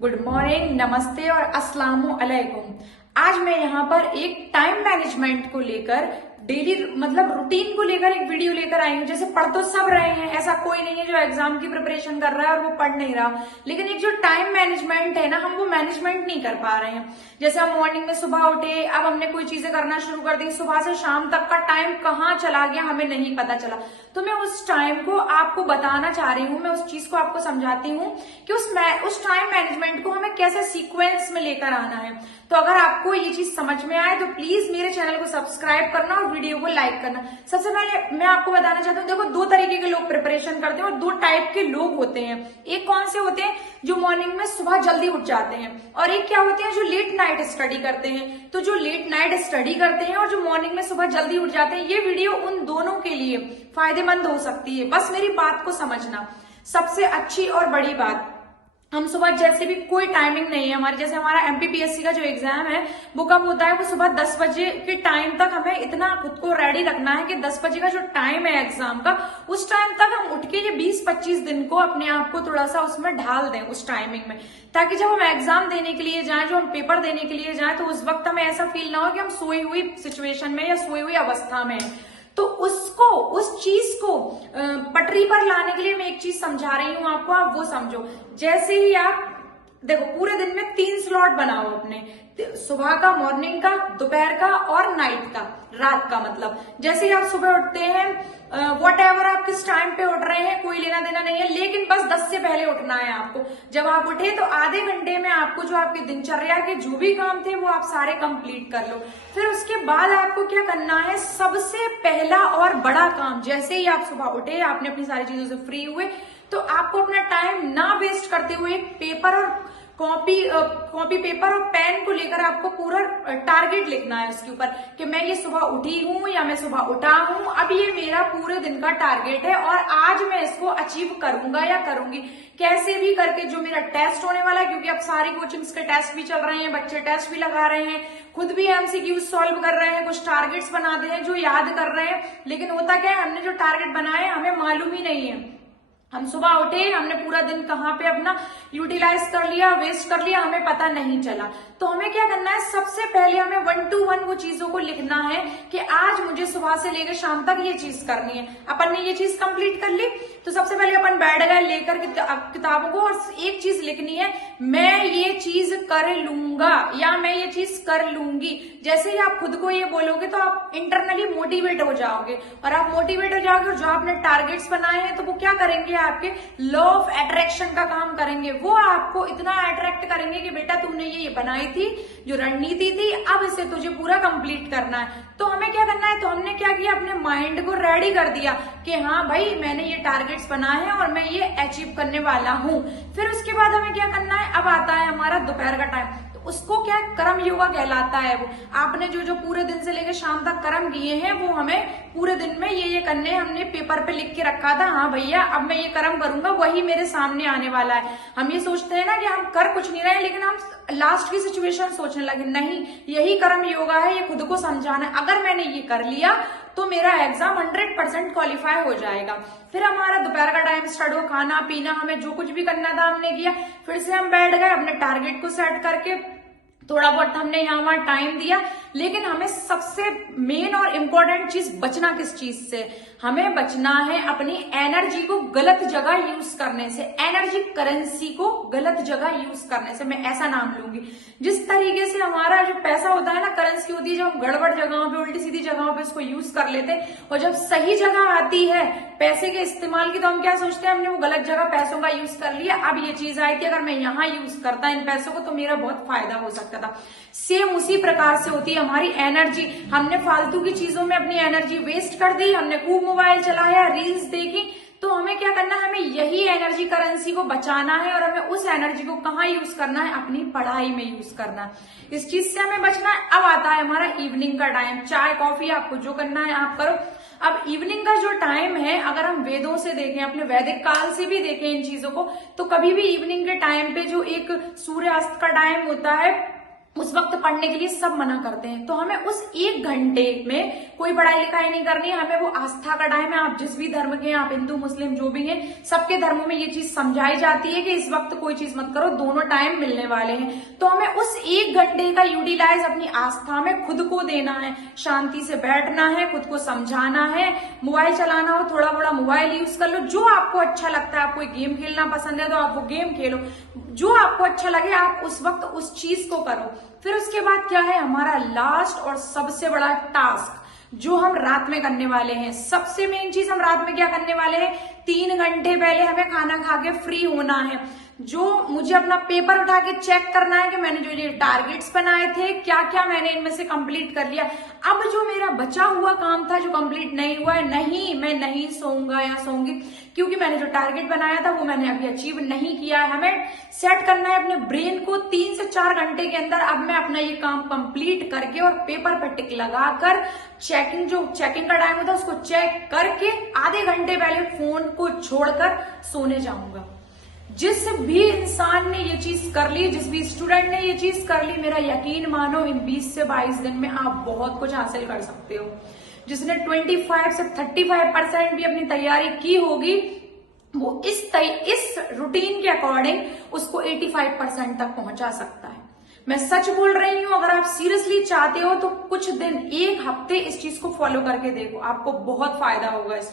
Good morning, नमस्ते और अस्सलामु अलैकुम। आज मैं यहाँ पर एक टाइम मैनेजमेंट को लेकर डेली मतलब रूटीन को लेकर एक वीडियो लेकर आई हूँ। जैसे पढ़ तो सब रहे हैं, ऐसा कोई नहीं है जो एग्जाम की प्रिपरेशन कर रहा है और वो पढ़ नहीं रहा, लेकिन एक जो टाइम मैनेजमेंट है ना, हम वो मैनेजमेंट नहीं कर पा रहे हैं। जैसे हम मॉर्निंग में सुबह उठे, अब हमने कोई चीजें करना शुरू कर दी, सुबह से शाम तक का टाइम कहाँ चला गया हमें नहीं पता चला। तो मैं उस टाइम को आपको बताना चाह रही हूँ, मैं उस चीज को आपको समझाती हूँ कि उस टाइम मैनेजमेंट को हमें कैसे सीक्वेंस में लेकर आना है। तो अगर आपको ये चीज समझ में आए तो प्लीज मेरे चैनल को सब्सक्राइब करना और वीडियो को लाइक करना। सबसे पहले मैं आपको बताना चाहती हूँ, देखो दो तरीके के लोग प्रिपरेशन करते हैं और दो टाइप के लोग होते हैं। एक कौन से होते हैं जो मॉर्निंग में सुबह जल्दी उठ जाते हैं, और एक क्या होते हैं जो लेट नाइट स्टडी करते हैं। तो जो लेट नाइट स्टडी करते हैं और जो मॉर्निंग में सुबह जल्दी उठ जाते हैं, ये वीडियो उन दोनों के लिए फायदेमंद हो सकती है। बस मेरी बात को समझना। सबसे अच्छी और बड़ी बात, हम सुबह जैसे भी कोई टाइमिंग नहीं है हमारे, जैसे हमारा एमपीपीएससी का जो एग्जाम है वो कब होता है, वो सुबह 10 बजे के टाइम तक हमें इतना खुद को रेडी रखना है कि 10 बजे का जो टाइम है एग्जाम का, उस टाइम तक हम उठ के ये 20-25 दिन को अपने आप को थोड़ा सा उसमें ढाल दें उस टाइमिंग में, ताकि जब हम एग्जाम देने के लिए जाएं, जो हम पेपर देने के लिए जाएं, तो उस वक्त हमें ऐसा फील ना हो कि हम सोई हुई सिचुएशन में या सोई हुई अवस्था में। तो उस चीज को पटरी पर लाने के लिए मैं एक चीज समझा रही हूं आपको, आप वो समझो। जैसे ही आप देखो, पूरे दिन में 3 स्लॉट बनाओ अपने, सुबह का, मॉर्निंग का, दोपहर का और नाइट का, रात का। मतलब जैसे ही आप सुबह उठते हैं, वट एवर आप किस टाइम पे उठ रहे हैं कोई लेना देना नहीं है, लेकिन बस 10 से पहले उठना है आपको। जब आप उठे तो आधे घंटे में आपको जो आपकी दिनचर्या के जो भी काम थे वो आप सारे कंप्लीट कर लो। फिर उसके बाद आपको क्या करना है, सबसे पहला और बड़ा काम, जैसे ही आप सुबह उठे, आपने अपनी सारी चीजों से फ्री हुए, तो आपको अपना टाइम ना वेस्ट करते हुए पेपर और कॉपी पेपर और पेन को लेकर आपको पूरा टारगेट लिखना है उसके ऊपर कि मैं ये सुबह उठी हूं या मैं सुबह उठा हूं, अब ये मेरा पूरे दिन का टारगेट है और आज मैं इसको अचीव करूंगा या करूंगी कैसे भी करके। जो मेरा टेस्ट होने वाला है, क्योंकि अब सारी कोचिंग्स के टेस्ट भी चल रहे हैं, बच्चे टेस्ट भी लगा रहे हैं, खुद भी एमसीक्यूज सॉल्व कर रहे हैं, कुछ टारगेट्स बनाते हैं जो याद कर रहे हैं, लेकिन होता क्या है, हमने जो टारगेट बनाए हमें मालूम ही नहीं है। हम सुबह उठे, हमने पूरा दिन कहाँ पे अपना यूटिलाइज कर लिया, वेस्ट कर लिया, हमें पता नहीं चला। तो हमें क्या करना है, सबसे पहले हमें 1 to 1 वो चीजों को लिखना है कि आज मुझे सुबह से लेकर शाम तक ये चीज करनी है। अपन ने ये चीज कंप्लीट कर ली, तो सबसे पहले अपन बैठ गए लेकर किताबों को, और एक चीज लिखनी है, मैं ये चीज कर लूंगा या मैं ये चीज कर लूंगी। जैसे ही आप खुद को ये बोलोगे तो आप इंटरनली मोटिवेट हो जाओगे, और आप मोटिवेट हो जाओगे और जो आपने टारगेट्स बनाए हैं तो वो क्या करेंगे, आपके लॉ ऑफ अट्रैक्शन का काम करेंगे। वो आपको इतना अट्रैक्ट करेंगे कि बेटा तुमने ये बनाई थी, जो रणनीति थी, अब इसे तुझे पूरा कंप्लीट करना है। तो हमें क्या करना है, तो हमने क्या किया, अपने माइंड को रेडी कर दिया कि हाँ भाई मैंने ये टारगेट्स बनाए हैं और मैं ये अचीव करने वाला हूं। फिर उसके बाद हमें क्या करना है, अब आता है हमारा दोपहर का टाइम, उसको क्या कर्म योगा कहलाता है। वो आपने जो जो पूरे दिन से लेकर शाम तक कर्म किए हैं वो हमें पूरे दिन में ये करने, हमने पेपर पे लिख के रखा था, हाँ भैया अब मैं ये कर्म करूंगा, वही मेरे सामने आने वाला है। हम ये सोचते हैं ना कि हम कर कुछ नहीं रहे, लेकिन हम लास्ट की सिचुएशन सोचने लगे, नहीं यही कर्म योगा है, ये खुद को समझाना है, अगर मैंने ये कर लिया तो मेरा एग्जाम 100% क्वालिफाई हो जाएगा। फिर हमारा दोपहर का टाइम स्टार्ट हो, खाना पीना, हमें जो कुछ भी करना था हमने किया, फिर से हम बैठ गए अपने टारगेट को सेट करके, थोड़ा बहुत हमने यहाँ वहां टाइम दिया, लेकिन हमें सबसे मेन और इम्पोर्टेंट चीज, बचना किस चीज से, हमें बचना है अपनी एनर्जी को गलत जगह यूज करने से, एनर्जी करेंसी को गलत जगह यूज करने से। मैं ऐसा नाम लूंगी, जिस तरीके से हमारा जो पैसा होता है ना, करेंसी होती है, जब हम गड़बड़ जगहों पे, उल्टी सीधी जगहों पे इसको यूज कर लेते हैं, और जब सही जगह आती है पैसे के इस्तेमाल की, तो हम क्या सोचते हैं, हमने वो गलत जगह पैसों का यूज कर लिया, अब ये चीज आई थी, अगर मैं यहाँ यूज करता इन पैसों को तो मेरा बहुत फायदा हो सकता था। सेम उसी प्रकार से होती है हमारी एनर्जी। हमने फालतू की चीजों में अपनी एनर्जी वेस्ट कर दी, हमने खूब मोबाइल चलाया, रील्स देखी, तो हमें क्या करना है, हमें यही एनर्जी करेंसी को बचाना है, और हमें उस एनर्जी को कहाँ यूज करना है, अपनी पढ़ाई में यूज करना है। इस चीज से हमें बचना है। अब आता है हमारा इवनिंग का टाइम, चाय कॉफी आपको जो करना है आप करो। अब इवनिंग का जो टाइम है, अगर हम वेदों से देखें, अपने वैदिक काल से भी देखें इन चीजों को, तो कभी भी इवनिंग के टाइम पे जो एक सूर्यास्त का टाइम होता है, उस वक्त पढ़ने के लिए सब मना करते हैं। तो हमें उस 1 घंटे में कोई पढ़ाई लिखाई नहीं करनी है। हमें वो आस्था का टाइम है। आप जिस भी धर्म के हैं, आप हिंदू मुस्लिम जो भी हैं, सबके धर्मों में ये चीज समझाई जाती है कि इस वक्त कोई चीज मत करो, दोनों टाइम मिलने वाले हैं। तो हमें उस 1 घंटे का यूटिलाइज अपनी आस्था में खुद को देना है, शांति से बैठना है, खुद को समझाना है। मोबाइल चलाना हो थोड़ा थोड़ा मोबाइल यूज कर लो, जो आपको अच्छा लगता है। आपको गेम खेलना पसंद है तो आप वो गेम खेलो, जो आपको अच्छा लगे आप उस वक्त उस चीज को करो। फिर उसके बाद क्या है, हमारा लास्ट और सबसे बड़ा टास्क जो हम रात में करने वाले हैं। सबसे मेन चीज हम रात में क्या करने वाले हैं, 3 घंटे पहले हमें खाना खा के फ्री होना है। जो मुझे अपना पेपर उठा के चेक करना है कि मैंने जो ये टारगेट्स बनाए थे क्या क्या मैंने इनमें से कंप्लीट कर लिया। अब जो मेरा बचा हुआ काम था जो कंप्लीट नहीं हुआ है, नहीं मैं नहीं सोऊंगा या सोऊंगी, क्योंकि मैंने जो टारगेट बनाया था वो मैंने अभी अचीव नहीं किया है। हमें सेट करना है अपने ब्रेन को 3 से 4 घंटे के अंदर अब मैं अपना ये काम कंप्लीट करके और पेपर पर टिक लगाकर चेकिंग का टाइम होता है उसको चेक करके आधे घंटे पहले फोन को छोड़कर सोने जाऊंगा। जिस भी इंसान ने ये चीज कर ली, जिस भी स्टूडेंट ने ये चीज कर ली, मेरा यकीन मानो इन 20 से 22 दिन में आप बहुत कुछ हासिल कर सकते हो। जिसने 25 से 35% भी अपनी तैयारी की होगी वो इस रूटीन के अकॉर्डिंग उसको 85% तक पहुंचा सकता है। मैं सच बोल रही हूं, अगर आप सीरियसली चाहते हो तो कुछ दिन 1 हफ्ते इस चीज को फॉलो करके देखो, आपको बहुत फायदा होगा इस